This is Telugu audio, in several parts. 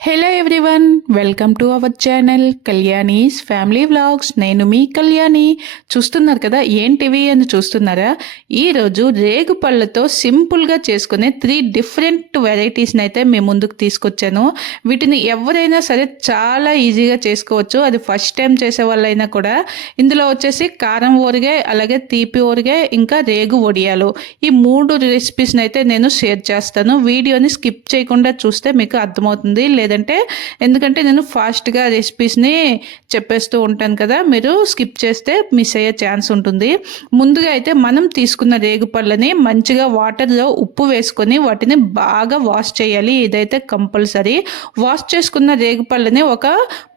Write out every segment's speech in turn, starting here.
Hello everyone, welcome to our channel Kalyani's family vlogs. నేను మీ కళ్యాణి. చూస్తున్నారు కదా, ఏంటివి అని చూస్తున్నారా? ఈరోజు రేగు పళ్ళతో సింపుల్గా చేసుకునే 3 డిఫరెంట్ వెరైటీస్ని అయితే మేము ముందుకు తీసుకొచ్చాను. వీటిని ఎవరైనా సరే చాలా ఈజీగా చేసుకోవచ్చు. అది ఫస్ట్ టైం చేసే వాళ్ళైనా కూడా. ఇందులో వచ్చేసి కారం ఊరగాయ, అలాగే తీపి ఊరగాయ, ఇంకా రేగు వడియాలు, ఈ 3 రెసిపీస్ని అయితే నేను షేర్ చేస్తాను. వీడియోని స్కిప్ చేయకుండా చూస్తే మీకు అర్థమవుతుంది. లేదంటే ఎందుకంటే నేను ఫాస్ట్గా రెసిపీస్ని చెప్పేస్తూ ఉంటాను కదా, మీరు స్కిప్ చేస్తే మిస్ అయ్యే ఛాన్స్ ఉంటుంది. ముందుగా అయితే మనం తీసుకున్న రేగుపళ్ళని మంచిగా వాటర్లో ఉప్పు వేసుకొని వాటిని బాగా వాష్ చేయాలి. ఇదైతే కంపల్సరీ. వాష్ చేసుకున్న రేగుపళ్ళని ఒక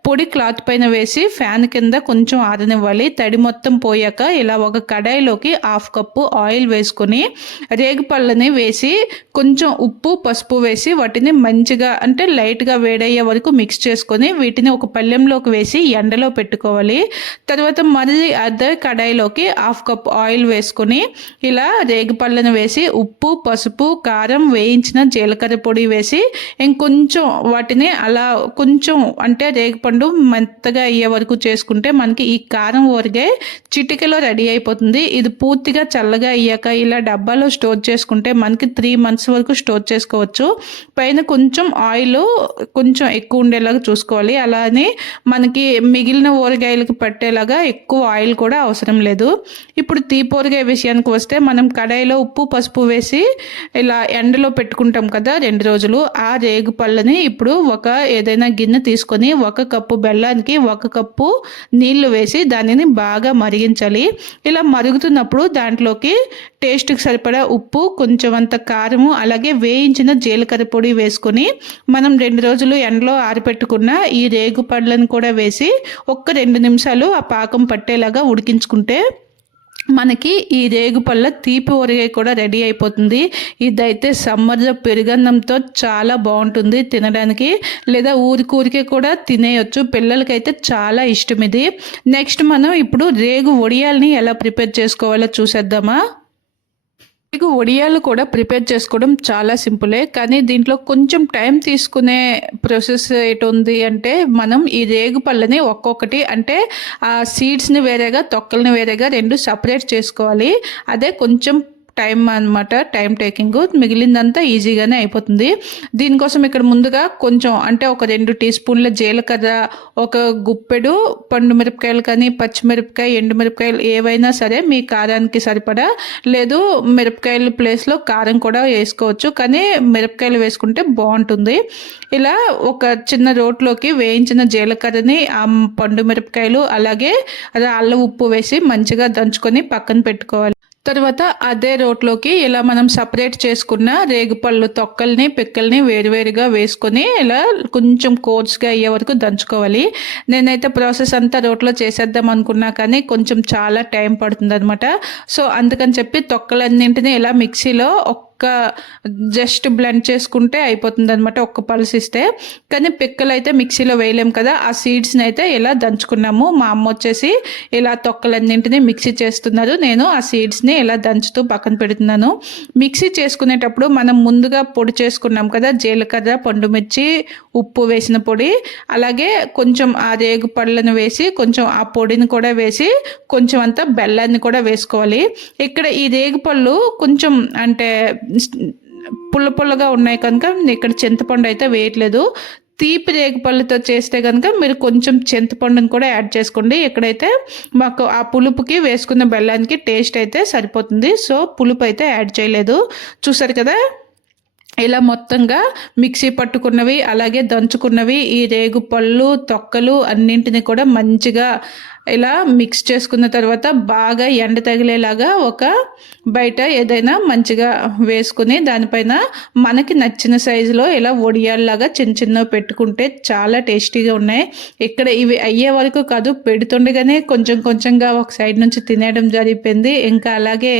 పొడి క్లాత్ పైన వేసి ఫ్యాన్ కింద కొంచెం ఆరనివ్వాలి. తడి మొత్తం పోయాక ఇలా ఒక కడాయిలోకి 1/2 కప్పు ఆయిల్ వేసుకొని రేగుపళ్ళని వేసి కొంచెం ఉప్పు పసుపు వేసి వాటిని మంచిగా అంటే లైట్గా వేడయ్యే వరకు మిక్స్ చేసుకొని వీటిని ఒక పళ్ళెంలోకి వేసి ఎండలో పెట్టుకోవాలి. తర్వాత మళ్ళీ అదే కడాయిలోకి 1/2 కప్ ఆయిల్ వేసుకొని ఇలా రేగుపళ్ళని వేసి ఉప్పు పసుపు కారం వేయించిన జీలకర్ర పొడి వేసి ఇంకొంచెం వాటిని అలా కొంచెం అంటే రేగుపళ్ళు మెత్తగా అయ్యే వరకు చేసుకుంటే మనకి ఈ కారం ఊరగాయ చిటికెలో రెడీ అయిపోతుంది. ఇది పూర్తిగా చల్లగా అయ్యాక ఇలా డబ్బాలో స్టోర్ చేసుకుంటే మనకి 3 months వరకు స్టోర్ చేసుకోవచ్చు. పైన కొంచెం ఆయిల్ కొంచెం ఎక్కువ ఉండేలాగా చూసుకోవాలి. అలానే మనకి మిగిలిన ఊరగాయలకు పట్టేలాగా ఎక్కువ ఆయిల్ కూడా అవసరం లేదు. ఇప్పుడు తీపి ఊరగాయ విషయానికి వస్తే మనం కడాయిలో ఉప్పు పసుపు వేసి ఇలా ఎండలో పెట్టుకుంటాం కదా 2 రోజులు. ఆ రేగు పళ్ళని ఇప్పుడు ఒక ఏదైనా గిన్నె తీసుకొని 1 కప్పు బెల్లానికి 1 కప్పు నీళ్లు వేసి దానిని బాగా మరిగించాలి. ఇలా మరుగుతున్నప్పుడు దాంట్లోకి టేస్ట్కి సరిపడా ఉప్పు, కొంచెం అంత కారము, అలాగే వేయించిన జీలకర్ర పొడి వేసుకొని మనం 2 రోజులు ఎండలో ఆరిపెట్టుకున్న ఈ రేగు పళ్ళను కూడా వేసి 1-2 నిమిషాలు ఆ పాకం పట్టేలాగా ఉడికించుకుంటే మనకి ఈ రేగుపళ్ళ తీపి ఊరగాయ కూడా రెడీ అయిపోతుంది. ఇదైతే సమ్మర్లో పెరుగన్నంతో చాలా బాగుంటుంది తినడానికి, లేదా ఊరికే కూడా తినేయచ్చు. పిల్లలకైతే చాలా ఇష్టం ఇది. నెక్స్ట్ మనం ఇప్పుడు రేగు వడియాల్ని ఎలా ప్రిపేర్ చేసుకోవాలో చూసేద్దామా. మీకు వడియాలు కూడా ప్రిపేర్ చేసుకోవడం చాలా సింపులే, కానీ దీంట్లో కొంచెం టైం తీసుకునే ప్రాసెస్ ఉంది అంటే మనం ఈ రేగు పళ్ళని ఒక్కొక్కటి అంటే ఆ సీడ్స్ని వేరేగా తొక్కల్ని వేరేగా 2 సపరేట్ చేసుకోవాలి. అదే కొంచెం టైం అనమాట, టైం టేకింగ్. మిగిలిందంతా ఈజీగానే అయిపోతుంది. దీనికోసం ఇక్కడ ముందుగా కొంచెం అంటే ఒక 2 టీ స్పూన్ల జీలకర్ర, ఒక గుప్పెడు పండు మిరపకాయలు కానీ పచ్చిమిరపకాయ ఎండుమిరపకాయలు ఏవైనా సరే మీ కారానికి సరిపడా, లేదు మిరపకాయల ప్లేస్లో కారం కూడా వేసుకోవచ్చు, కానీ మిరపకాయలు వేసుకుంటే బాగుంటుంది. ఇలా ఒక చిన్న రోట్లోకి వేయించిన జీలకర్రని ఆ పండు మిరపకాయలు అలాగే అల్లం ఉప్పు వేసి మంచిగా దంచుకొని పక్కన పెట్టుకోవాలి. తర్వాత అదే రోట్లోకి ఇలా మనం సపరేట్ చేసుకున్న రేగుపళ్ళు తొక్కల్ని పిక్కల్ని వేరువేరుగా వేసుకొని ఇలా కొంచెం కోర్స్గా అయ్యే వరకు దంచుకోవాలి. నేనైతే ప్రాసెస్ అంతా రోట్లో చేసేద్దాం అనుకున్నా కానీ కొంచెం చాలా టైం పడుతుంది అనమాట. సో అందుకని చెప్పి తొక్కలన్నింటినీ ఇలా మిక్సీలో జస్ట్ బ్లెండ్ చేసుకుంటే అయిపోతుంది అనమాట, ఒక్క పల్స్ ఇస్తే. కానీ పిక్కలు అయితే మిక్సీలో వేయలేం కదా, ఆ సీడ్స్ని అయితే ఇలా దంచుకున్నాము. మా అమ్మ వచ్చేసి ఇలా తొక్కలన్నింటినీ మిక్సీ చేస్తున్నారు, నేను ఆ సీడ్స్ని ఇలా దంచుతూ పక్కన పెడుతున్నాను. మిక్సీ చేసుకునేటప్పుడు మనం ముందుగా పొడి చేసుకున్నాం కదా, జీలకర్ర పండుమిర్చి ఉప్పు వేసిన పొడి, అలాగే కొంచెం ఆ రేగు పళ్ళను వేసి కొంచెం ఆ పొడిని కూడా వేసి కొంచెం అంతా బెల్లాన్ని కూడా వేసుకోవాలి. ఇక్కడ ఈ రేగు పళ్ళు కొంచెం అంటే పుల్లగా ఉన్నాయి కనుక ఇక్కడ చింతపండు అయితే వేయట్లేదు. తీపి రేగుపళ్ళతో చేస్తే కనుక మీరు కొంచెం చింతపండుని కూడా యాడ్ చేసుకోండి. ఇక్కడైతే మాకు ఆ పులుపుకి వేసుకున్న బెల్లానికి టేస్ట్ అయితే సరిపోతుంది, సో పులుపు అయితే యాడ్ చేయలేదు. చూసారు కదా, ఇలా మొత్తంగా మిక్సీ పట్టుకున్నవి అలాగే దంచుకున్నవి ఈ రేగుపళ్ళు తొక్కలు అన్నింటినీ కూడా మంచిగా ఇలా మిక్స్ చేసుకున్న తర్వాత బాగా ఎండ తగిలేలాగా ఒక బయట ఏదైనా మంచిగా వేసుకుని దానిపైన మనకి నచ్చిన సైజులో ఇలా వడియాల్లాగా చిన్నగా పెట్టుకుంటే చాలా టేస్టీగా ఉన్నాయి. ఇక్కడ ఇవి అయ్యే వరకు కాదు, పెడుతుండగానే కొంచెంగా ఒక సైడ్ నుంచి తినేయడం జరిగిపోయింది. ఇంకా అలాగే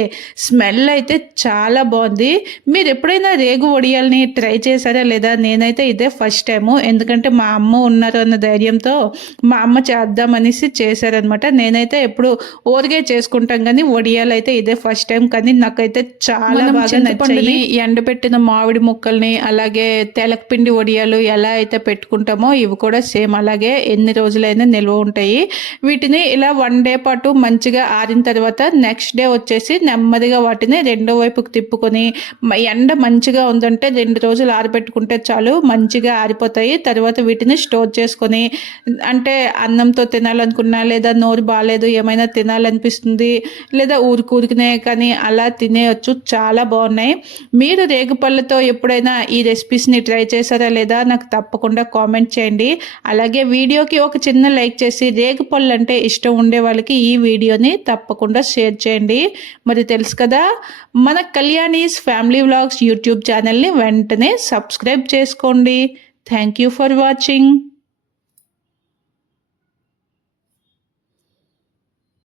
స్మెల్ అయితే చాలా బాగుంది. మీరు ఎప్పుడైనా రేగు వడియాల్ని ట్రై చేశారా లేదా? నేనైతే ఇదే ఫస్ట్ టైము, ఎందుకంటే మా అమ్మ ఉన్నారు అన్న ధైర్యంతో మా అమ్మ చేద్దామనేసి చేశారు చేసుకుంటారనమాట. నేనైతే ఎప్పుడు ఊరగాయ చేసుకుంటాం కానీ వడియాలు అయితే ఇదే ఫస్ట్ టైం. కానీ నాకైతే చాలా బాగా నచ్చాయి. ఎండబెట్టిన మామిడి ముక్కల్ని అలాగే తెలకపిండి వడియాలు ఎలా అయితే పెట్టుకుంటామో ఇవి కూడా సేమ్ అలాగే ఎన్ని రోజులైనా నిల్వ ఉంటాయి. వీటిని ఇలా 1 డే పాటు మంచిగా ఆరిన తర్వాత నెక్స్ట్ డే వచ్చేసి నెమ్మదిగా వాటిని రెండో వైపుకి తిప్పుకొని ఎండ మంచిగా ఉందంటే 2 రోజులు ఆరబెట్టుకుంటే చాలు, మంచిగా ఆరిపోతాయి. తర్వాత వీటిని స్టోర్ చేసుకొని అంటే అన్నంతో తినాలనుకున్నా లేదా నోరు బాగాలేదు ఏమైనా తినాలనిపిస్తుంది లేదా ఊరికనే కానీ అలా తినేయచ్చు. చాలా బాగున్నాయి. మీరు రేగుపళ్ళతో ఎప్పుడైనా ఈ రెసిపీస్ని ట్రై చేశారా లేదా నాకు తప్పకుండా కామెంట్ చేయండి. అలాగే వీడియోకి ఒక చిన్న లైక్ చేసి రేగుపళ్ళు అంటే ఇష్టం ఉండే వాళ్ళకి ఈ వీడియోని తప్పకుండా షేర్ చేయండి. మరి తెలుసు కదా, మన కళ్యాణీస్ ఫ్యామిలీ వ్లాగ్స్ యూట్యూబ్ ఛానల్ని వెంటనే సబ్స్క్రైబ్ చేసుకోండి. Thank you for watching.